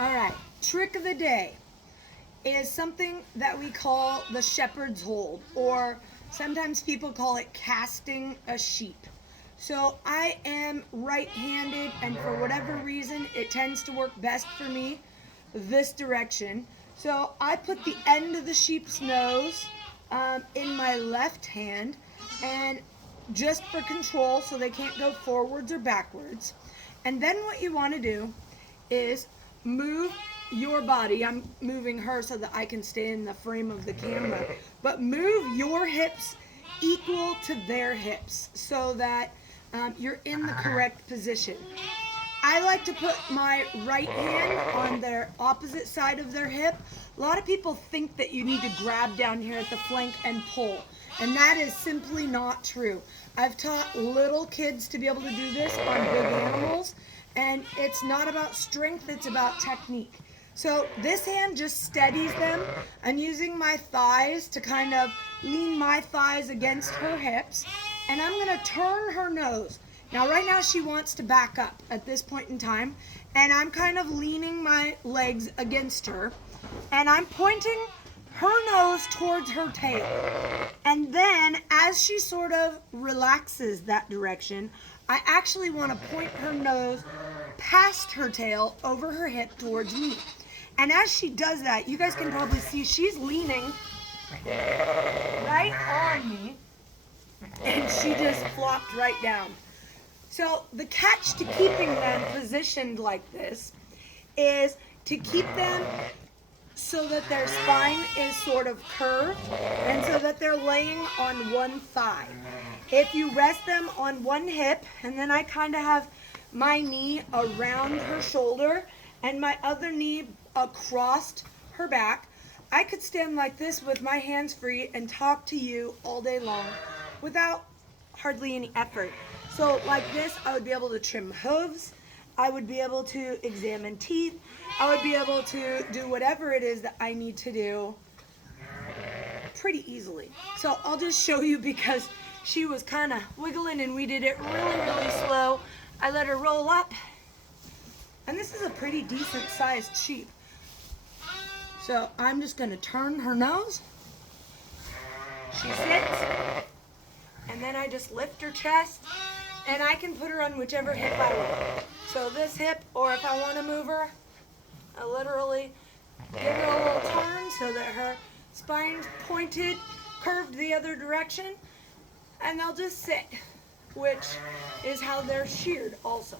All right, trick of the day is something that we call the shepherd's hold, or sometimes people call it casting a sheep. So I am right-handed, and for whatever reason, it tends to work best for me this direction. So I put the end of the sheep's nose in my left hand, and just for control, so they can't go forwards or backwards. And then what you want to do is move your body. I'm moving her so that I can stay in the frame of the camera. But move your hips equal to their hips so that you're in the correct position. I like to put my right hand on their opposite side of their hip. A lot of people think that you need to grab down here at the flank and pull, and that is simply not true. I've taught little kids to be able to do this on big animals, and it's not about strength, it's about technique. So this hand just steadies them. I'm using my thighs to kind of lean my thighs against her hips, and I'm going to turn her nose. Now, right now, she wants to back up at this point in time, and I'm kind of leaning my legs against her, and I'm pointing her nose towards her tail. And then, as she sort of relaxes that direction, I actually want to point her nose past her tail over her hip towards me. And as she does that, you guys can probably see she's leaning right on me, and she just flopped right down. So the catch to keeping them positioned like this is to keep them so that their spine is sort of curved and so that they're laying on one thigh. If you rest them on one hip, and then I kind of have my knee around her shoulder and my other knee across her back, I could stand like this with my hands free and talk to you all day long without hardly any effort. So like this, I would be able to trim hooves, I would be able to examine teeth, I would be able to do whatever it is that I need to do pretty easily. So I'll just show you because she was kind of wiggling and we did it really, really slow. I let her roll up, and this is a pretty decent sized sheep. So I'm just going to turn her nose. She sits, and then I just lift her chest, and I can put her on whichever hip I want. So this hip, or if I want to move her, I literally give her a little turn so that her spine's pointed, curved the other direction, and they'll just sit, which is how they're sheared also.